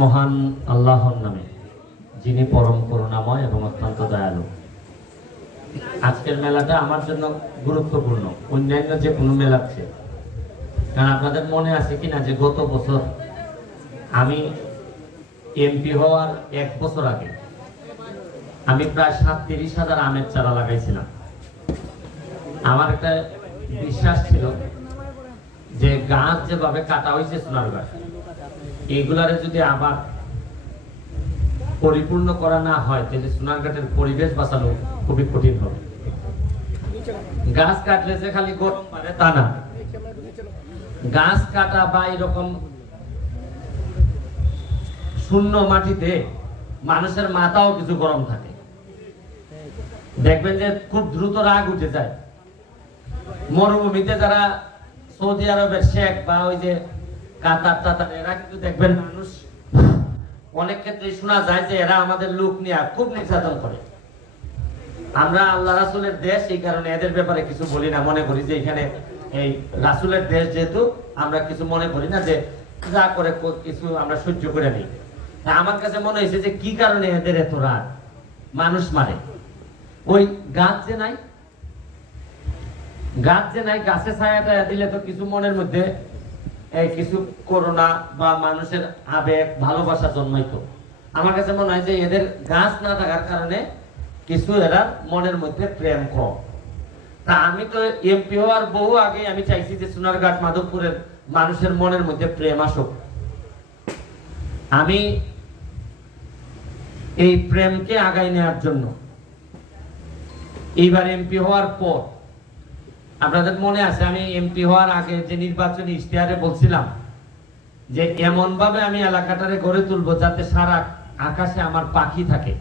মহান আল্লাহর নামে যিনি পরম করুণাময় এবং অত্যন্ত দয়ালু আজকের মেলাটা আমার জন্য গুরুত্বপূর্ণ অন্যান্য যে কোনো মেলা আছে কারণ আপনাদের মনে আছে কিনা যে গত বছর আমি এমপি হওয়ার এক বছর আগে আমি প্রায় সাতত্রিশ হাজার আমের চারা লাগাইছিলাম আমার একটা বিশ্বাস ছিল যে গাছ যেভাবে কাটা হয়েছে সোনার গাছ এইগুলারে যদি আবার পরিপূর্ণ করা না হয় তাহলে সোনারঘাটের পরিবেশ বাঁচানো খুবই কঠিন হবে গাছ কাটলে যে খালি গরম পারে তা না গাছ কাটা বা এরকম শূন্য মাটিতে মানুষের মাথাও কিছু গরম থাকে দেখবেন যে খুব দ্রুত রাগ উঠে যায় মরুভূমিতে যারা সৌদি আরবের শেখ বা ওই যে কাতার টাতার এরা কিন্তু দেখবেন মানুষ অনেক ক্ষেত্রে শোনা যায় যে এরা আমাদের লোক নিয়ে খুব নির্যাতন করে আমরা আল্লাহ রাসুলের দেশ এই কারণে এদের ব্যাপারে কিছু বলি না মনে করি যে এখানে এই রাসুলের দেশ যেহেতু আমরা কিছু মনে করি না যে যা করে কিছু আমরা সহ্য করে নিই আমার কাছে মনে হয়েছে যে কি কারণে এদের এত রাগ মানুষ মারে ওই গাছ যে নাই গাছ যে নাই গাছে ছায়া দিলে তো কিছু মনের মধ্যে কিছু করোনা বা মানুষের আবেগ ভালোবাসা জন্মাইতো আমার কাছে মনে হয় যে এদের গাছ না থাকার কারণে কিছু এরা মনের মধ্যে প্রেম কম তা আমি তো এমপি হওয়ার বহু আগে আমি চাইছি যে সোনারঘাট মাধবপুরের মানুষের মনের মধ্যে প্রেম আসুক আমি এই প্রেমকে আগায় নেওয়ার জন্য এইবার এমপি হওয়ার পর আপনাদের মনে আছে আমি এমপি হওয়ার আগে যে নির্বাচনী ইশতেহারে বলছিলাম যে এমনভাবে আমি এলাকাটারে গড়ে তুলবো যাতে সারা আকাশে আমার পাখি থাকে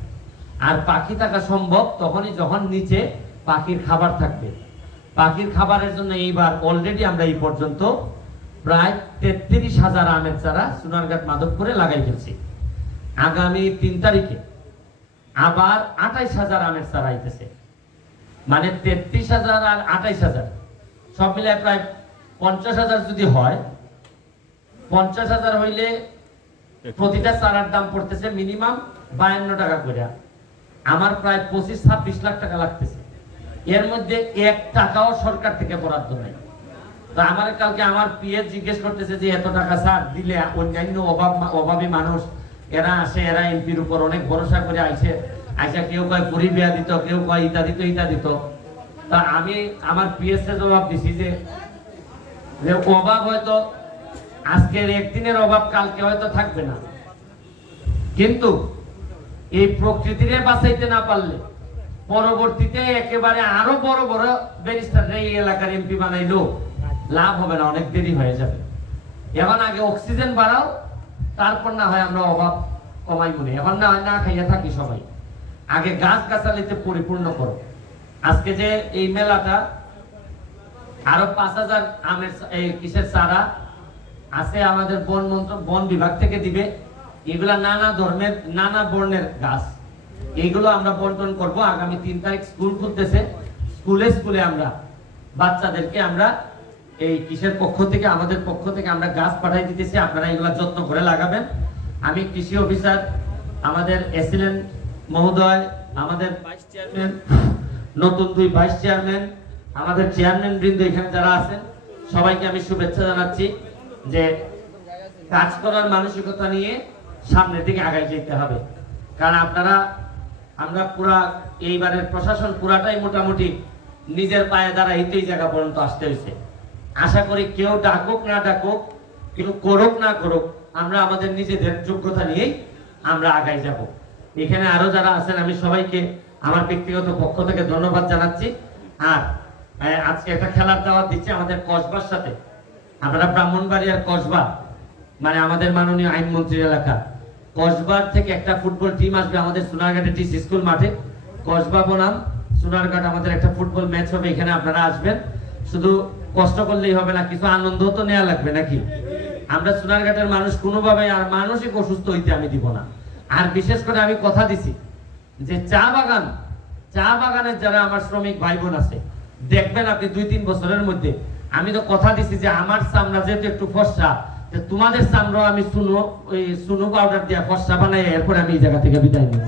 আর পাখি থাকা সম্ভব তখনই যখন নিচে পাখির খাবার থাকবে পাখির খাবারের জন্য এইবার অলরেডি আমরা এই পর্যন্ত প্রায় তেত্রিশ হাজার আমের চারা সোনারঘাট মাধবপুরে লাগাই ফেলছি আগামী তিন তারিখে আবার আঠাইশ হাজার আমের চারা আইতেছে মানে তেত্রিশ হাজার আর আঠাইশ হাজার সব মিলে প্রায় পঞ্চাশ হাজার যদি হয় পঞ্চাশ হাজার হইলে প্রতিটা চারার দাম পড়তেছে মিনিমাম বায়ান্ন টাকা করে আমার প্রায় পঁচিশ ছাব্বিশ লাখ টাকা লাগতেছে এর মধ্যে এক টাকাও সরকার থেকে বরাদ্দ নাই তো আমার কালকে আমার পিএ জিজ্ঞেস করতেছে যে এত টাকা স্যার দিলে অন্যান্য অভাব অভাবী মানুষ এরা আসে এরা এমপির উপর অনেক ভরসা করে আইসে আচ্ছা কেউ কয় পুরি বিয়া দিত কেউ কয় ইতা দিত ইতা দিত তা আমি আমার পিএসএ জবাব দিছি যে অভাব হয়তো আজকের একদিনের অভাব কালকে হয়তো থাকবে না কিন্তু এই প্রকৃতিরে বাঁচাইতে না পারলে পরবর্তীতে একেবারে আরো বড় বড় ব্যারিস্টার এই এলাকার এমপি বানাইলো লাভ হবে না অনেক দেরি হয়ে যাবে এখন আগে অক্সিজেন বাড়াও তারপর না হয় আমরা অভাব কমাই মনে এখন না হয় না খাইয়া থাকি সবাই আগে গাছ গাছালিতে পরিপূর্ণ করো আজকে যে এই মেলাটা আরো পাঁচ হাজার আমের কিসের চারা আছে আমাদের বন মন্ত্র বন বিভাগ থেকে দিবে এগুলা নানা ধর্মের নানা বর্ণের গাছ এইগুলো আমরা বন্টন করব আগামী তিন তারিখ স্কুল খুলতেছে স্কুলে স্কুলে আমরা বাচ্চাদেরকে আমরা এই কিসের পক্ষ থেকে আমাদের পক্ষ থেকে আমরা গাছ পাঠাই দিতেছি আপনারা এগুলা যত্ন করে লাগাবেন আমি কৃষি অফিসার আমাদের এসিলেন্ট মহোদয় আমাদের ভাইস চেয়ারম্যান নতুন দুই ভাইস চেয়ারম্যান আমাদের চেয়ারম্যান বৃন্দ এখানে যারা আছেন সবাইকে আমি শুভেচ্ছা জানাচ্ছি যে কাজ করার মানসিকতা নিয়ে সামনের দিকে আগায় যেতে হবে কারণ আপনারা আমরা পুরা এইবারের প্রশাসন পুরাটাই মোটামুটি নিজের পায়ে দ্বারা হিতেই জায়গা পর্যন্ত আসতে হয়েছে আশা করি কেউ ডাকুক না ডাকুক কিন্তু করুক না করুক আমরা আমাদের নিজেদের যোগ্যতা নিয়েই আমরা আগায় যাবো এখানে আরো যারা আছেন আমি সবাইকে আমার ব্যক্তিগত পক্ষ থেকে ধন্যবাদ জানাচ্ছি আর আজকে একটা খেলার দাওয়াত দিচ্ছে আমাদের কসবার সাথে আপনারা ব্রাহ্মণবাড়িয়ার কসবা মানে আমাদের মাননীয় আইনমন্ত্রীর এলাকা কসবার থেকে একটা ফুটবল টিম আসবে আমাদের সোনারঘাটে টিস স্কুল মাঠে কসবা বনাম সোনারঘাট আমাদের একটা ফুটবল ম্যাচ হবে এখানে আপনারা আসবেন শুধু কষ্ট করলেই হবে না কিছু আনন্দ তো নেওয়া লাগবে নাকি আমরা সোনারঘাটের মানুষ কোনোভাবে আর মানসিক অসুস্থ হইতে আমি দিব না আর বিশেষ করে আমি কথা দিছি যে চা বাগান চা বাগানের যারা আমার শ্রমিক ভাই বোন আছে দেখবেন আপনি দুই তিন বছরের মধ্যে আমি তো কথা দিছি যে আমার চামড়া যেহেতু একটু ফর্সা তোমাদের চামড়া আমি সুনো ওই সুনো পাউডার দিয়ে ফর্সা বানাই এরপর আমি এই জায়গা থেকে বিদায় নেব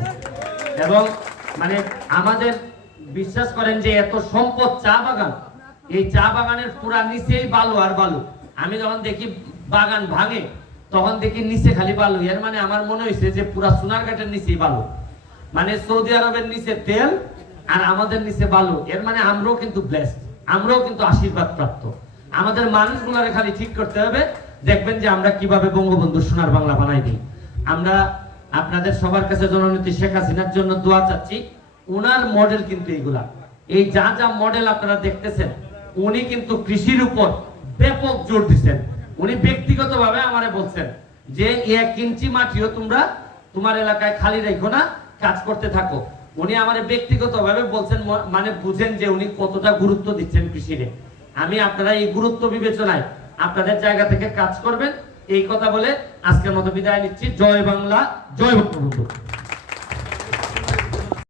এবং মানে আমাদের বিশ্বাস করেন যে এত সম্পদ চা বাগান এই চা বাগানের পুরা নিচেই বালু আর বালু আমি যখন দেখি বাগান ভাঙে তখন দেখি নিচে খালি বালু এর মানে আমার মনে হয়েছে যে পুরা সোনার কাঠের নিচেই বালু মানে সৌদি আরবের নিচে তেল আর আমাদের নিচে বালু এর মানে আমরাও কিন্তু ব্লেসড আমরাও কিন্তু আশীর্বাদ প্রাপ্ত আমাদের মানুষগুলোরে খালি ঠিক করতে হবে দেখবেন যে আমরা কিভাবে বঙ্গবন্ধু সোনার বাংলা বানাই দিই আমরা আপনাদের সবার কাছে জননীতি শেখ হাসিনার জন্য দোয়া চাচ্ছি ওনার মডেল কিন্তু এইগুলা এই যা যা মডেল আপনারা দেখতেছেন উনি কিন্তু কৃষির উপর ব্যাপক জোর দিচ্ছেন উনি ব্যক্তিগত ভাবে আমারে বলছেন যে এক ইঞ্চি মাটিও তোমরা তোমার এলাকায় খালি রেখো না কাজ করতে থাকো উনি আমার ব্যক্তিগত ভাবে বলছেন মানে বুঝেন যে উনি কতটা গুরুত্ব দিচ্ছেন কৃষিরে আমি আপনারা এই গুরুত্ব বিবেচনায় আপনাদের জায়গা থেকে কাজ করবেন এই কথা বলে আজকের মতো বিদায় নিচ্ছি জয় বাংলা জয় ভক্ত